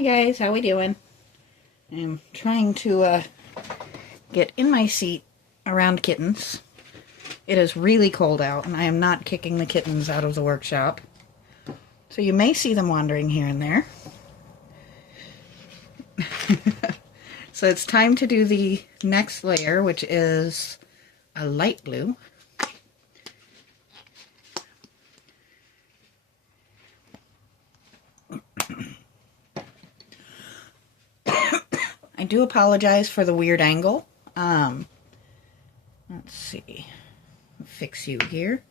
Hi guys, how we doing? I'm trying to get in my seat around kittens. It is really cold out and I am not kicking the kittens out of the workshop. So you may see them wandering here and there. So it's time to do the next layer, which is a light blue. I do apologize for the weird angle. Let's see. Fix you here.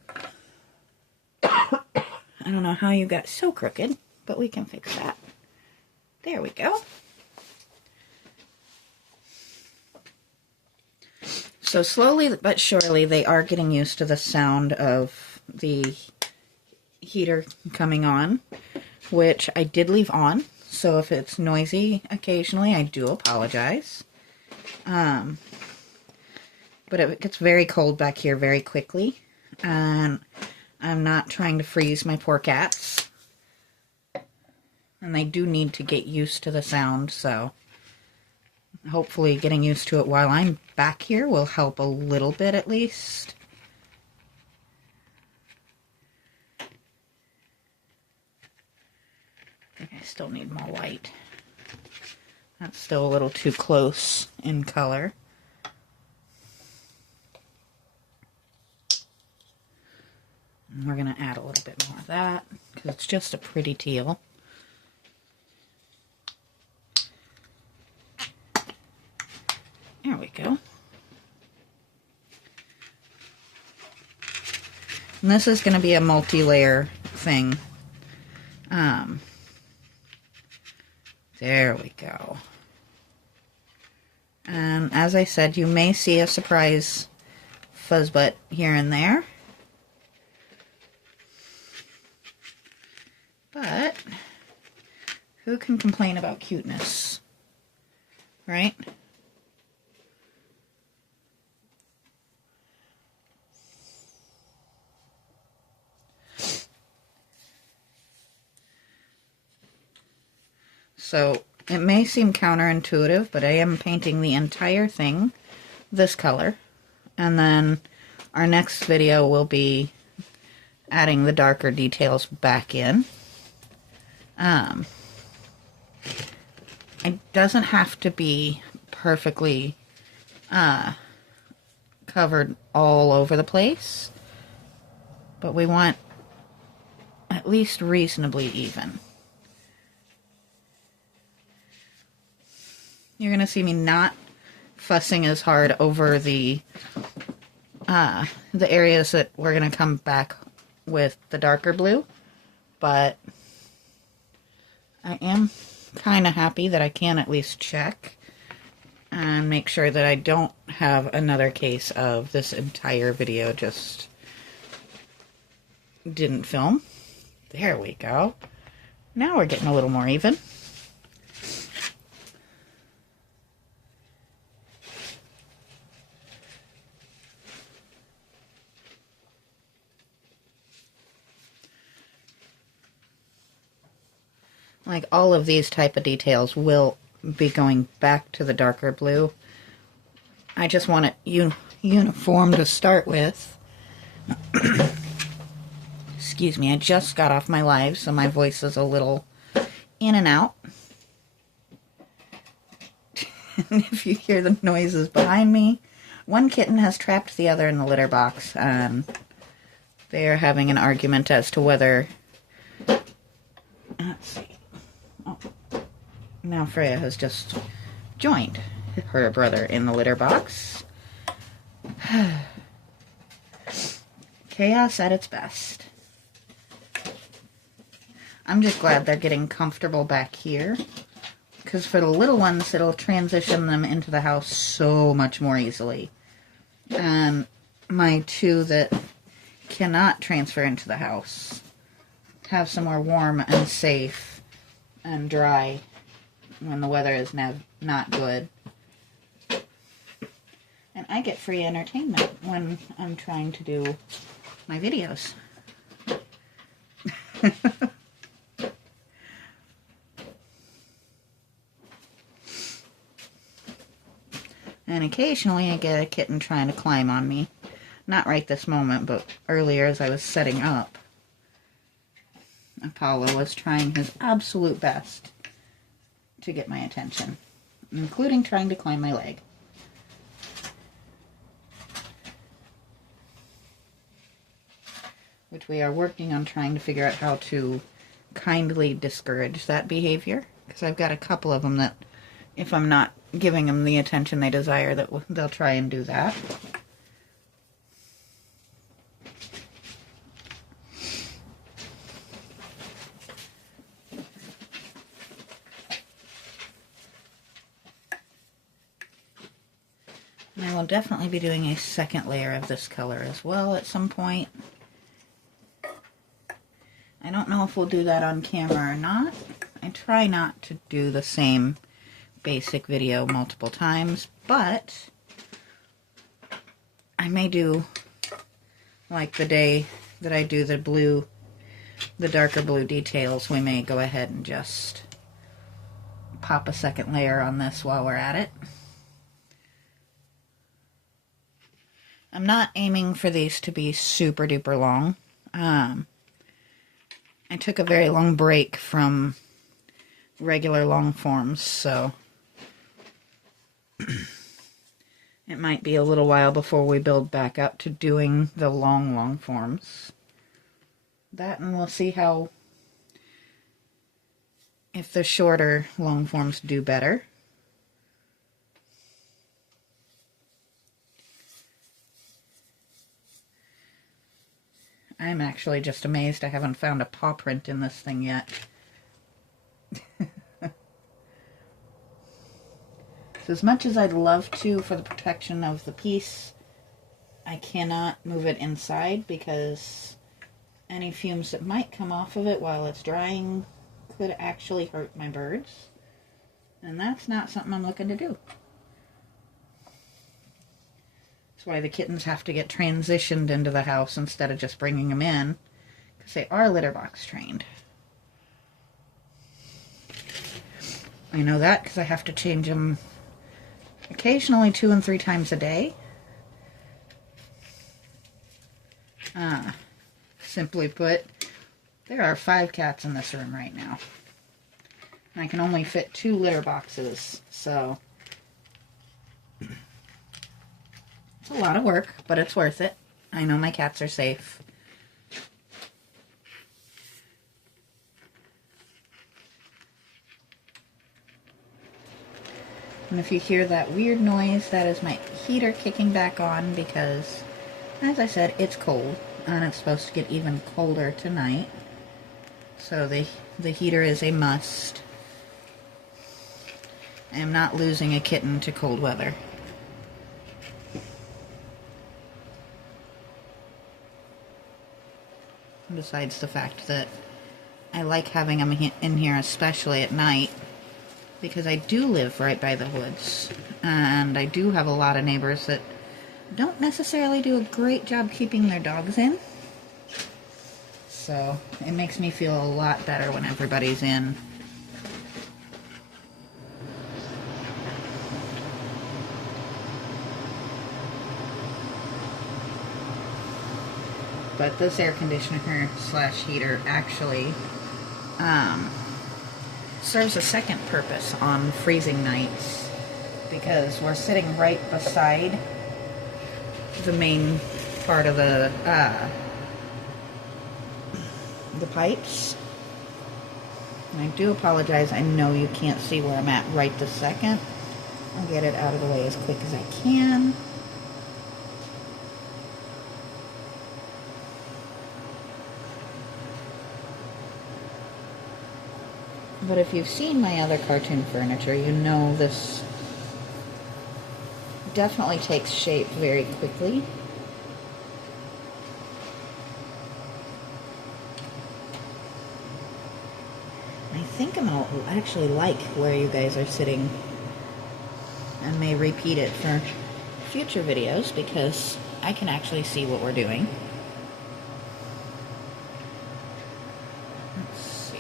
I don't know how you got so crooked, but we can fix that. There we go. So slowly but surely they are getting used to the sound of the heater coming on, which I did leave on. So if it's noisy occasionally, I do apologize. But it gets very cold back here very quickly, and I'm not trying to freeze my poor cats. And they do need to get used to the sound, so hopefully getting used to it while I'm back here will help a little bit at least. I think I still need more white. That's still a little too close in color. And we're going to add a little bit more of that because it's just a pretty teal. There we go. And this is going to be a multi-layer thing. There we go. And as I said, you may see a surprise fuzzbutt here and there. But who can complain about cuteness? Right? So it may seem counterintuitive, but I am painting the entire thing this color. And then our next video will be adding the darker details back in. It doesn't have to be perfectly covered all over the place, but we want at least reasonably even. You're going to see me not fussing as hard over the areas that we're going to come back with the darker blue, but I am kind of happy that I can at least check and make sure that I don't have another case of this entire video just didn't film. There we go. Now we're getting a little more even. Like all of these type of details will be going back to the darker blue. I just want it uniform to start with. Excuse me, I just got off my live, so my voice is a little in and out. And if you hear the noises behind me, one kitten has trapped the other in the litter box, and they are having an argument as to whether... Let's see. Now Freya has just joined her brother in the litter box. Chaos at its best. I'm just glad they're getting comfortable back here, because for the little ones, it'll transition them into the house so much more easily. And my two that cannot transfer into the house have somewhere warm and safe and dry when the weather is not good. And I get free entertainment when I'm trying to do my videos. And occasionally I get a kitten trying to climb on me. Not right this moment, but earlier as I was setting up, Apollo was trying his absolute best to get my attention, including trying to climb my leg. Which we are working on trying to figure out how to kindly discourage that behavior. Because I've got a couple of them that, if I'm not giving them the attention they desire, that they'll try and do that. And I will definitely be doing a second layer of this color as well at some point. I don't know if we'll do that on camera or not. I try not to do the same basic video multiple times, but I may do, like the day that I do the darker blue details, we may go ahead and just pop a second layer on this while we're at it. I'm not aiming for these to be super duper long. I took a very long break from regular long forms, so it might be a little while before we build back up to doing the long forms. That, and we'll see how, if the shorter long forms do better. I'm actually just amazed I haven't found a paw print in this thing yet. So as much as I'd love to for the protection of the piece, I cannot move it inside because any fumes that might come off of it while it's drying could actually hurt my birds. And that's not something I'm looking to do. That's why the kittens have to get transitioned into the house instead of just bringing them in, because they are litter box trained. I know that because I have to change them occasionally 2 and 3 times a day. Simply put, there are 5 cats in this room right now. And I can only fit 2 litter boxes, so it's a lot of work, but it's worth it. I know my cats are safe. And if you hear that weird noise, that is my heater kicking back on because, as I said, it's cold. And it's supposed to get even colder tonight. So the heater is a must. I am not losing a kitten to cold weather. Besides the fact that I like having them in here, especially at night, because I do live right by the woods, and I do have a lot of neighbors that don't necessarily do a great job keeping their dogs in. So it makes me feel a lot better when everybody's in. But this air conditioner slash heater actually serves a second purpose on freezing nights, because we're sitting right beside the main part of the pipes. And I do apologize, I know you can't see where I'm at right this second. I'll get it out of the way as quick as I can. But if you've seen my other cartoon furniture, you know this definitely takes shape very quickly. I think I'm going to actually like where you guys are sitting, and may repeat it for future videos because I can actually see what we're doing. Let's see.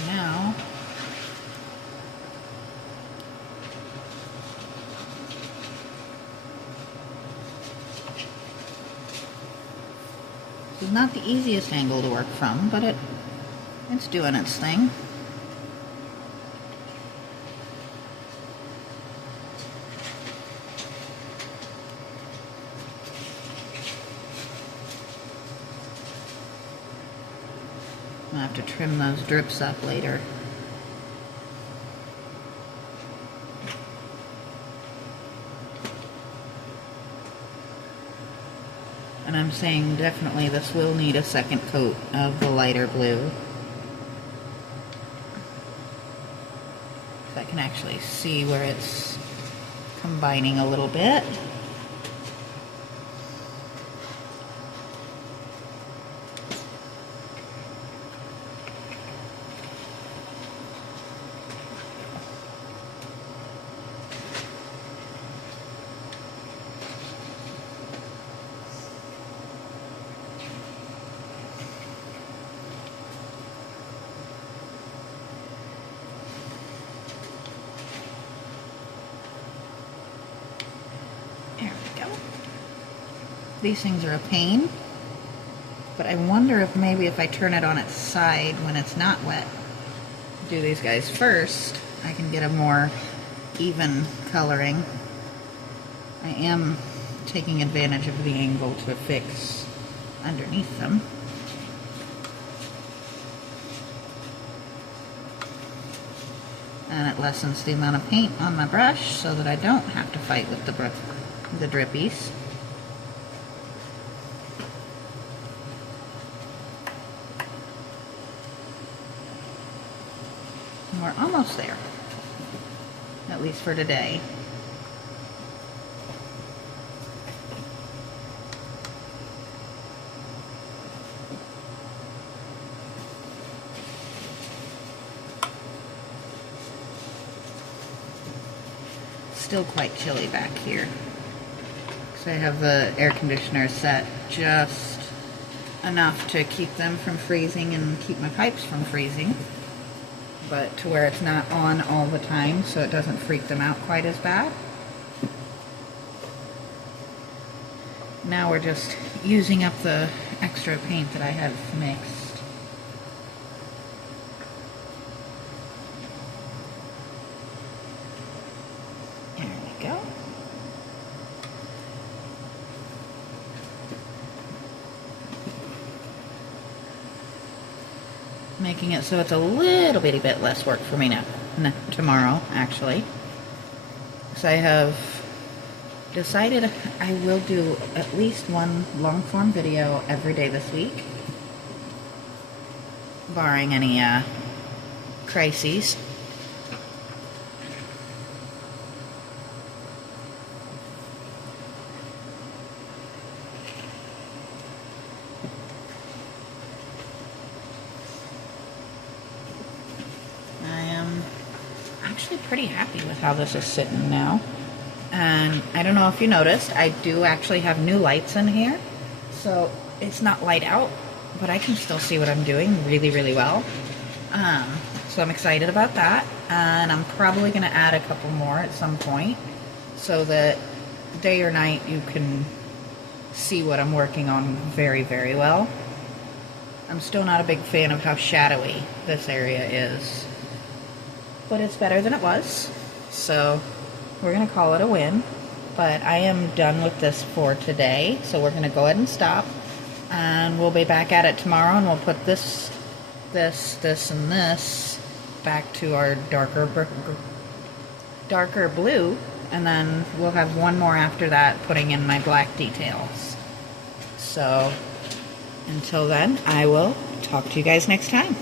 So now this is not the easiest angle to work from, but it's doing its thing. I'll have to trim those drips up later. And I'm saying definitely this will need a second coat of the lighter blue. So I can actually see where it's combining a little bit. There we go. These things are a pain, but I wonder if maybe if I turn it on its side when it's not wet, do these guys first, I can get a more even coloring. I am taking advantage of the angle to fix underneath them. And it lessens the amount of paint on my brush so that I don't have to fight with the drippies. And we're almost there, at least for today. Still quite chilly back here. So I have the air conditioner set just enough to keep them from freezing and keep my pipes from freezing, but to where it's not on all the time so it doesn't freak them out quite as bad. Now we're just using up the extra paint that I have mixed. Making it so it's a little bitty bit less work for me now, tomorrow actually. So I have decided I will do at least one long form video every day this week, barring any crises. Pretty happy with how this is sitting now. And I don't know if you noticed, I do actually have new lights in here, so it's not light out, but I can still see what I'm doing really, really well. So I'm excited about that, and I'm probably going to add a couple more at some point so that day or night you can see what I'm working on very, very well. I'm still not a big fan of how shadowy this area is, but it's better than it was, so we're gonna call it a win. But I am done with this for today, so we're gonna go ahead and stop, and we'll be back at it tomorrow, and we'll put this, and this back to our darker blue, and then we'll have one more after that, putting in my black details. So until then, I will talk to you guys next time.